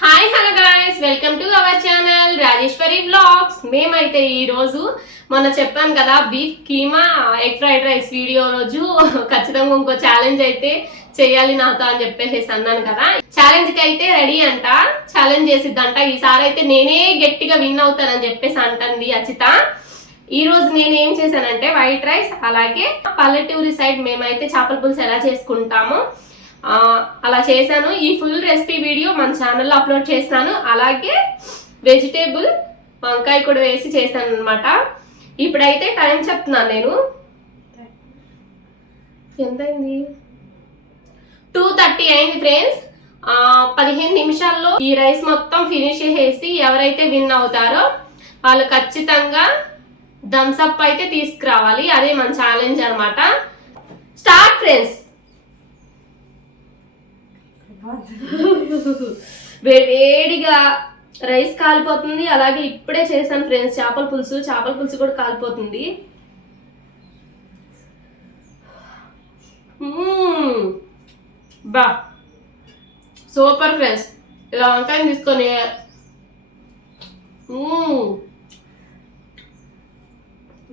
Hi hello guys, welcome to our channel Rajeshwari vlogs. మేమైతే ఈరోజు మొన్న చెప్పాను కదా beef keema egg fried rice video రోజు ఖచ్చితంగా ఇంకో ఛాలెంజ్ అయితే చేయాలి నాతో అని చెప్పేసి అన్నాను కదా. ఛాలెంజ్ కి అయితే రెడీ అంట, ఛాలెంజ్ చేసిద్దంట. ఈసారి అయితే నేనే గట్టిగా విన్ అవుతానని చెప్పేసి అంటుంది అచిత. ఈ రోజు నేను ఏం చేశానంటే వైట్ రైస్, అలాగే పల్లెటూరి సైడ్ మేమైతే చేపల పులుసు ఎలా చేసుకుంటామో అలా చేశాను. ఈ ఫుల్ రెసిపీ వీడియో మన ఛానల్లో అప్లోడ్ చేస్తాను. అలాగే వెజిటేబుల్ వంకాయ కూడా వేసి చేశాను అనమాట. ఇప్పుడైతే టైం చెప్తున్నాను నేను. ఎంతైంది? 2:30 అయింది ఫ్రెండ్స్. 15 నిమిషాల్లో ఈ రైస్ మొత్తం ఫినిష్ చేసేసి ఎవరైతే విన్ అవుతారో వాళ్ళు ఖచ్చితంగా థమ్స్ అప్ అయితే తీసుకురావాలి. అదే మన ఛాలెంజ్ అనమాట. Start friends. వేడిగా రైస్ కాలిపోతుంది. అలాగే ఇప్పుడే చేశాను ఫ్రెండ్స్ చేపల పులుసు కూడా కాలిపోతుంది. బా సూపర్ ఫ్రెండ్స్. ఇలా వంకాయని తీసుకొని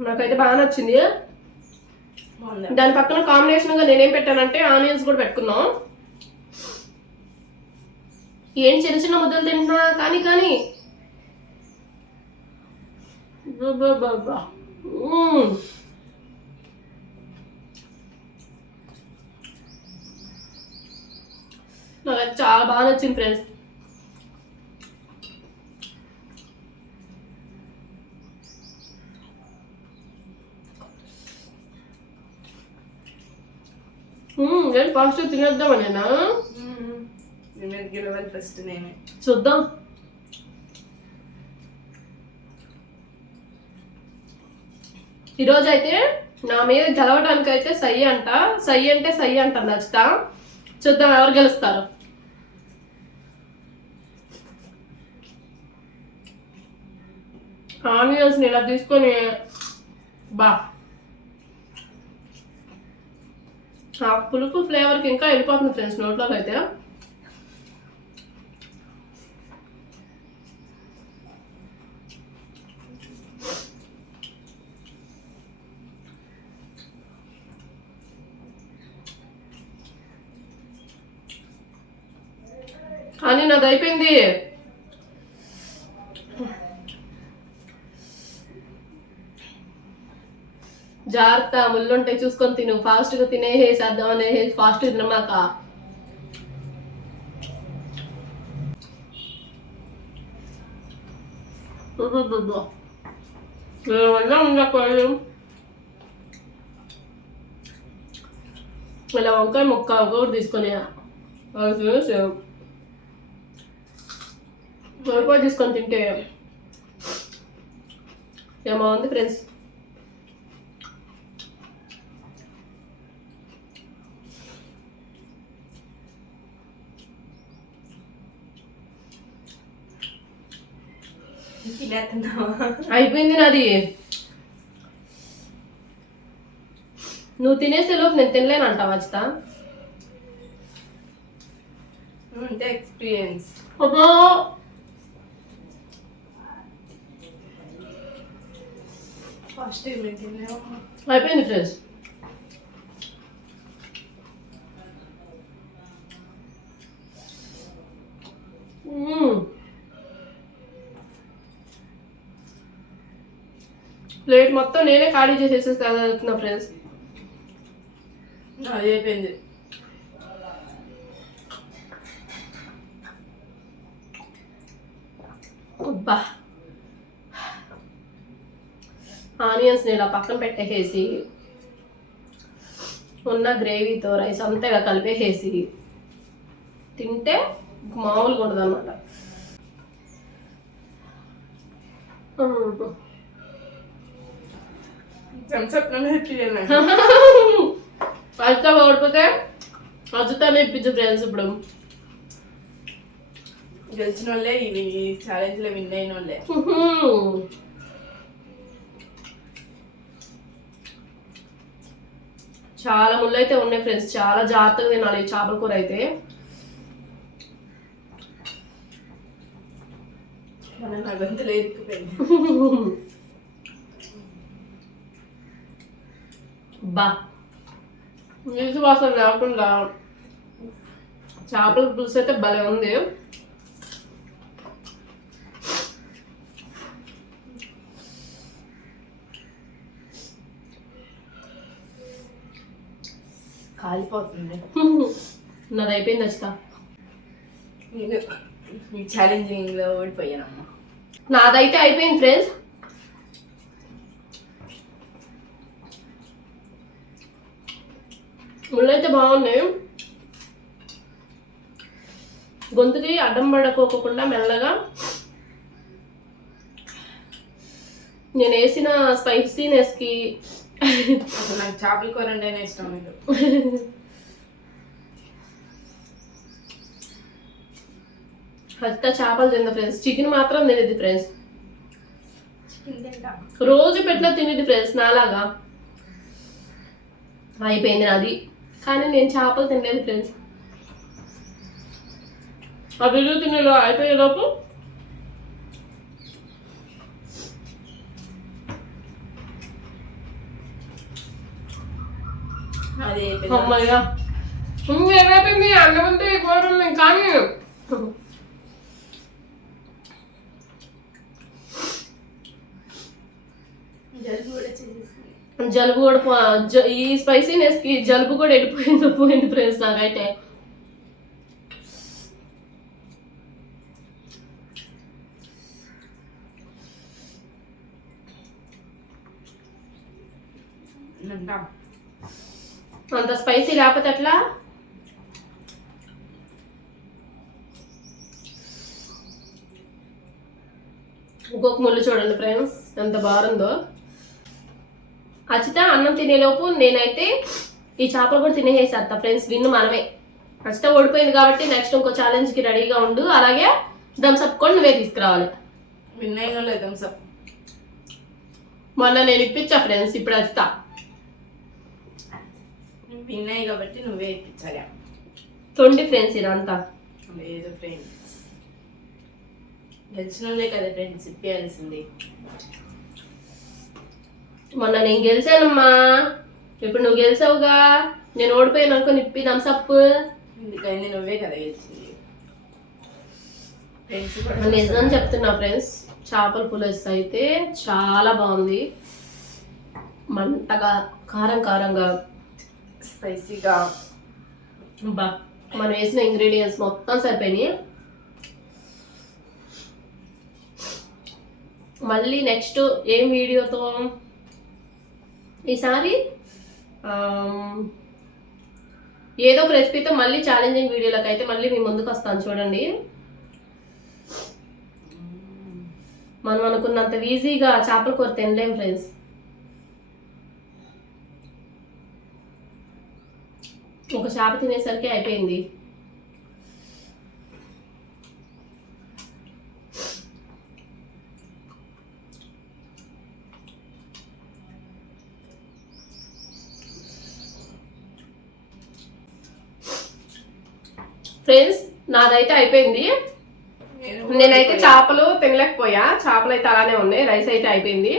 నాకైతే బాగా నచ్చింది. దాని పక్కన కాంబినేషన్ గా నేనేం పెట్టానంటే ఆనియన్స్ కూడా పెట్టుకున్నాం. ఏం చిన్న చిన్న ముద్దలు తింటున్నా కానీ నాకు చాలా బాగా నచ్చింది ఫ్రెండ్స్. నేను ఫాస్ట్ తినేద్దామనేనా? ఫస్ట్ నేనే చూద్దాం. ఈరోజు అయితే నా మీద గెలవడానికి అయితే సై అంటే సై అంట నచ్చుతా. చూద్దాం ఎవరు గెలుస్తారు. ఆనియన్స్ ఇలా తీసుకొని బా ఆ పులుపు ఫ్లేవర్కి ఇంకా వెళ్ళిపోతుంది ఫ్రెండ్స్ నోట్లోకి అయితే. కానీ నాది అయిపోయింది. జాగ్రత్త, ముళ్ళుంటాయి చూసుకొని తిను. ఫాస్ట్ గా తినేసేద్దాం అనేసి ఫాస్ట్ తినమాక. ఇలా వంకాయ ముక్క ఒకటి తీసుకొని సరిపోయి తీసుకొని తింటే ఏమవుంది ఫ్రెండ్స్. అయిపోయింది నాది. నువ్వు తినేసే లోపు నేను తినలేను అంటావా అచ్చిత? అంటే ఎక్స్పీరియన్స్. ఫస్ట్ అయిపోయింది ఫ్రెండ్స్. ప్లేట్ మొత్తం నేనే ఖాళీ చేసేస్తున్నా ఫ్రెండ్స్. అది అయిపోయింది. అబ్బా ఆనియన్స్ ఇలా పక్కన పెట్టేసి ఉన్న గ్రేవీతో రైస్ అంతగా కలిపేసి తింటే మామూలుగా ఉండదు అనమాట. అజిత ఓడిపోతే అజితనే ఇప్పించు ఫ్రెండ్స్. ఇప్పుడు గెలిచిన వాళ్ళే ఇవి ఛాలెంజ్ లో విన్ అయిన వాళ్ళే. చాలా ముళ్ళు అయితే ఉన్నాయి ఫ్రెండ్స్. చాలా జాగ్రత్తగా తినాలి చేపల కూర అయితే. మన నా గొంతులో ఇరుక్కుపోయింది. బా నీసు వాసన లేకుండా చేపల పులుసు అయితే భలే ఉంది. కాలిపోతుంది. నాది అయిపోయింది వచ్చా. నేను ఈ ఛాలెంజింగ్ లో ఓడిపోయానమ్మా. నాదైతే అయిపోయింది ఫ్రెండ్స్. ముళ్ళైతే బాగున్నాయి. గొంతుకి అడ్డం పడకోకుండా మెల్లగా నేను వేసిన స్పైసీనెస్కి అసలు నాకు చేపల కూర అంటేనే ఇష్టం లేదు. అంతా చేపలు తిందా ఫ్రెండ్స్. చికెన్ మాత్రం తినేది ఫ్రెండ్స్. చికెన్ తింటా. రోజు పెట్టినా తినేది ఫ్రెండ్స్ నాలాగా. అయిపోయింది నాది. కానీ నేను చేపలు తినలేదు ఫ్రెండ్స్. ఆ వీడియో తినేలో అయిపోయేలోపు అది అమ్మయ్యా ఏమైపోయింది. అన్నమంటే ఎక్కువ కానీ జలుబు కూడా చేసేసింది. జలుబు కూడా ఈ స్పైసీనెస్ కి జలుబు కూడా పోయింది ఫ్రెండ్స్ నాకైతే. అంత స్పైసీ లేకపోతే అట్లా. ఇంకొక ముళ్ళు చూడండి ఫ్రెండ్స్ ఎంత బాగుందో. అచ్చిత అన్నం తినేలోపు నేనైతే ఈ చేపలు కూడా తినేసేస్తా ఫ్రెండ్స్. విన్ను మనమే. అచ్చిత ఓడిపోయింది కాబట్టి నెక్స్ట్ ఇంకో ఛాలెంజ్కి రెడీగా ఉండు. అలాగే థమ్స్అప్ కూడా నువ్వే తీసుకురావాలి. విన్నైనా లేదు థమ్స్అప్. మొన్న నేను ఇప్పించా ఫ్రెండ్స్. ఇప్పుడు అచ్చిత విన్నాయి కాబట్టి నువ్వే ఇప్పించాలి. తొండి ఫ్రెండ్స్ ఇదంతా. లేదు ఫ్రెండ్స్, గెలిచినోళ్ళే కదా ఫ్రెండ్స్ ఇప్పేయాల్సింది. మొన్న నేను గెలిచానమ్మా. ఇప్పుడు నువ్వు గెలిచావుగా. నేను ఓడిపోయాను అనుకో నిప్పి థమ్స్అప్. ఎందుకని నువ్వే కదా గెలిచింది. ఫ్రెండ్స్ నిజం చెప్తున్నా ఫ్రెండ్స్. చేపల పులుసు అయితే చాలా బాగుంది. మంటగా కారం కారంగా స్పైసీగా. బా మనం వేసిన ఇంగ్రీడియంట్స్ మొత్తం సరిపోయినాయి. మళ్ళీ నెక్స్ట్ ఏం వీడియోతో ఈసారి ఏదో ఒక రెసిపీతో మళ్ళీ ఛాలెంజింగ్ వీడియోలకు అయితే మళ్ళీ మీ ముందుకు వస్తాను చూడండి. మనం అనుకున్నంత ఈజీగా చేపల కూర తినలేం ఫ్రెండ్స్. ఒక చేప తినేసరికి అయిపోయింది. ఫ్రెండ్స్ నాదైతే అయిపోయింది. నేనైతే చేపలు తినలేకపోయా. చేపలు అయితే అలానే ఉన్నాయి. రైస్ అయితే అయిపోయింది.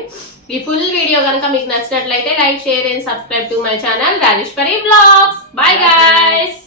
ఈ ఫుల్ వీడియో కనుక మీకు నచ్చినట్లయితే like, share and subscribe to my channel Rajeshwari vlogs. Bye guys.